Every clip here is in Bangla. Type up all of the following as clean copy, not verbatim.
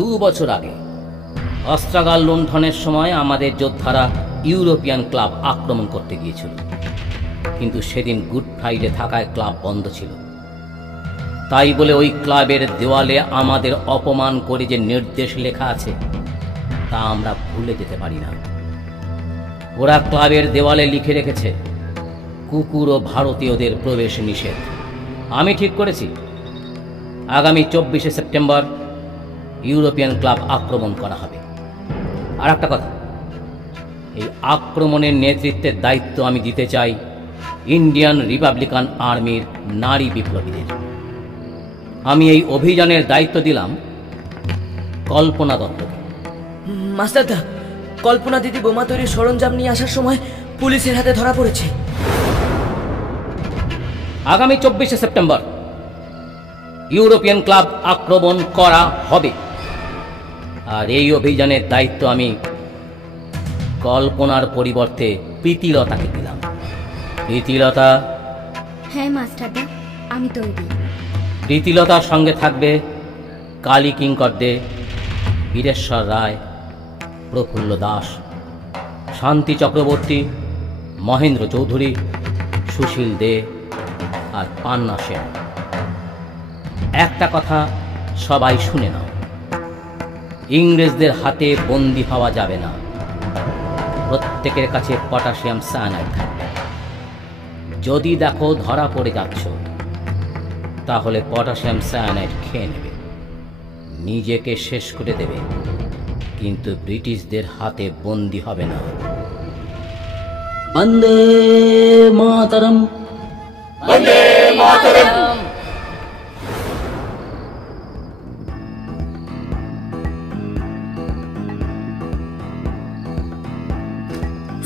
2 বছর আগে অস্ত্রাগার লুণ্ঠনের সময় আমাদের যোদ্ধারা ইউরোপিয়ান ক্লাব আক্রমণ করতে গিয়েছিল, কিন্তু সেদিন গুড ফ্রাইডে থাকায় ক্লাব বন্ধ ছিল। তাই বলে ওই ক্লাবের দেওয়ালে আমাদের অপমান করে যে নির্দেশ লেখা আছে তা আমরা ভুলে যেতে পারি না। ওরা ক্লাবের দেওয়ালে লিখে রেখেছে কুকুর ও ভারতীয়দের প্রবেশ নিষেধ। আমি ঠিক করেছি আগামী 24শে সেপ্টেম্বর ইউরোপিয়ান ক্লাব আক্রমণ করা হবে। আর একটা কথা, এই আক্রমণের নেতৃত্বের দায়িত্ব আমি দিতে চাই ইন্ডিয়ান রিপাবলিকান আর্মির নারী বিপ্লবীদের। আমি এই অভিযানের দায়িত্ব দিলাম কল্পনা দত্তকে। মাস্টারদা, কল্পনা দিদি বোমা তৈরির সরঞ্জাম নিয়ে আসার সময় পুলিশের হাতে ধরা পড়েছে। আগামী 24শে সেপ্টেম্বর ইউরোপিয়ান ক্লাব আক্রমণ করা হবে, আর এই অভিযানের দায়িত্ব আমি কল্পনার পরিবর্তে প্রীতিলতাকে দিলাম। প্রীতিলতা? হ্যাঁ মাস্টারদা, আমি তৈরি। প্রীতিলতার সঙ্গে থাকবে কালী কিঙ্কর দে, বীরেশ্বর রায়, প্রফুল্ল দাস, শান্তি চক্রবর্তী, মহেন্দ্র চৌধুরী, সুশীল দে আর পান্না সেন। একটা কথা সবাই শুনে নাও, ইংরেজদের হাতে বন্দী হওয়া যাবে না। প্রত্যেকের কাছে পটাশিয়াম সায়ানাইড থাকবে। যদি দেখো ধরা পড়ে যাচ্ছ, তাহলে পটাশিয়াম সায়ানাইড খেয়ে নেবে, নিজেকে শেষ করে দেবে, কিন্তু ব্রিটিশদের হাতে বন্দী হবে না। বন্দে মাতরম, বন্দে মাতরম।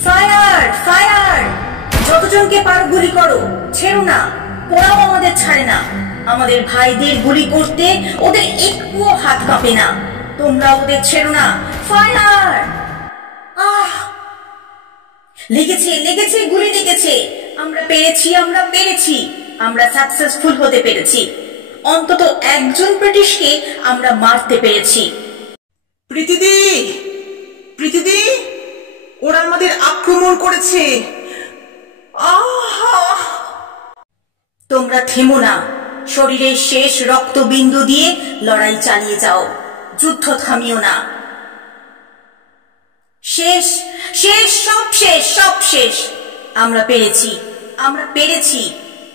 Fire fire! যতজনকে পারো গুলি করো, ছেড়ো না। ওরাও আমাদের ছাড়ে না। আমাদের ভাইদের গুলি করতে ওদের একটুও হাত কাঁপে না। তোমরা ওদের ছেড়ো না। ফায়ার! লেগেছে লেগেছে, গুলি লেগেছে। আমরা পেরেছি, আমরা পেরেছি, আমরা সাকসেসফুল হতে পেরেছি। অন্তত একজন ব্রিটিশকে আমরা মারতে পেরেছি। প্রীতিদি, প্রীতিদি, ওরা আমাদের আক্রমণ করেছে। তোমরা থেমো না। শরীরের শেষ রক্তবিন্দু দিয়ে লড়াই চালিয়ে যাও, যুদ্ধ থামিও না। শেষ শেষ, সব শেষ, সব শেষ। আমরা পেরেছি, আমরা পেরেছি।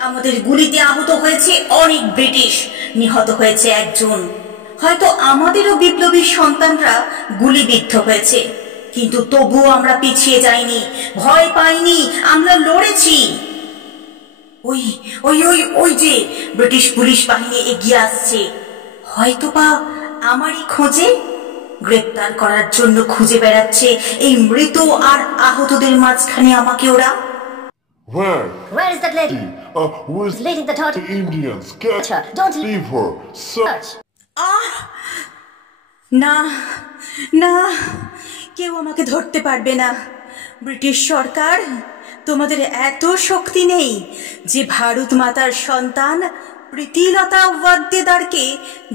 আমাদের গুলিতে আহত হয়েছে অনেক ব্রিটিশ, নিহত হয়েছে একজন। হয়তো আমাদেরও বিপ্লবী সন্তানরা গুলিবিদ্ধ হয়েছে, কিন্তু তবুও আমরা পিছিয়ে যাইনি, ভয় পাইনি, আমরা লড়েছি। ওই ওই ওই ওই যে ব্রিটিশ পুলিশ বাহিনী এগিয়ে আসছে, হয়তো বা আমারই খোঁজে। গ্রেপ্তার করার জন্য খুঁজে বেড়াচ্ছে এই মৃত আর আহতদের মাঝখানে আমাকে ওরা। Where is that lady? Who is leading the torch? The Indians. Catch her. Don't leave her. Search. না না, কেউ আমাকে ধরতে পারবে না। ব্রিটিশ সরকার, তোমাদের এত শক্তি নেই যে ভারত মাতার সন্তান প্রীতিলতা ওয়াদ্দেদারকে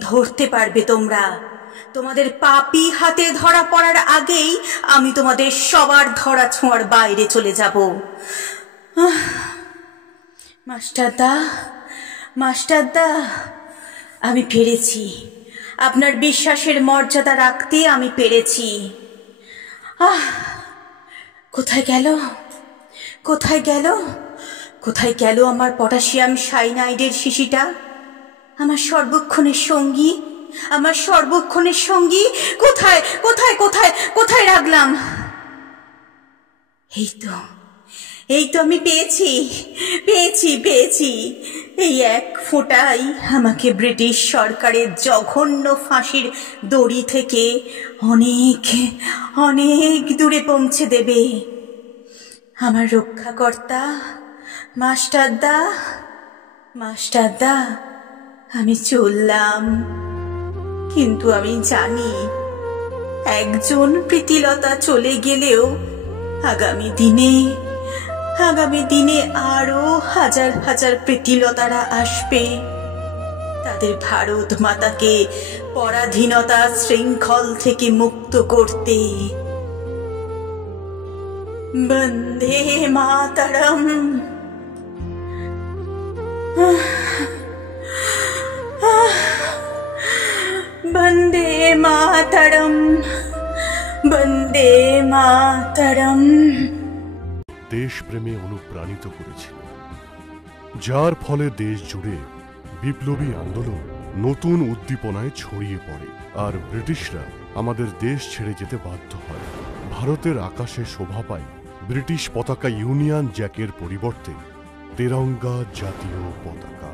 ধরতে পারবে তোমরা। তোমাদের পাপী হাতে ধরা পড়ার আগেই আমি তোমাদের সবার ধরা ছোঁয়ার বাইরে চলে যাব। মাস্টারদা, মাস্টারদা, আমি পেরেছি। আপনার বিশ্বাসের মর্যাদা রাখতে আমি পেরেছি। কোথায় গেল, কোথায় গেল, কোথায় গেল আমার পটাশিয়াম সাইনাইডের শিশিটা? আমার সর্বক্ষণের সঙ্গী, আমার সর্বক্ষণের সঙ্গী কোথায়, কোথায়, কোথায়, কোথায় রাখলাম? এই তো, এই তো আমি পেয়েছি, পেয়েছি, পেয়েছি। এই এক ফোঁটাই আমাকে ব্রিটিশ সরকারের জঘন্য ফাঁসির দড়ি থেকে অনেক অনেক দূরে পৌঁছে দেবে। আমার রক্ষাকর্তা, মাস্টারদা, মাস্টারদা, আমি চললাম। কিন্তু আমি জানি একজন প্রীতিলতা চলে গেলেও আগামী দিনে আরো হাজার হাজার প্রীতিলতারা আসবে। তাদের ভারত মাতাকে পরাধীনতার শৃঙ্খল থেকে মুক্ত করতে। বন্দে মাতরম। বন্দে মাতরম, বন্দে মাতরম। দেশপ্রেমে অনুপ্রাণিত করেছিল, যার ফলে দেশ জুড়ে বিপ্লবী আন্দোলন নতুন উদ্দীপনায় ছড়িয়ে পড়ে, আর ব্রিটিশরা আমাদের দেশ ছেড়ে যেতে বাধ্য হয়। ভারতের আকাশে শোভা পায় ব্রিটিশ পতাকা ইউনিয়ন জ্যাকের পরিবর্তে তেরঙ্গা জাতীয় পতাকা।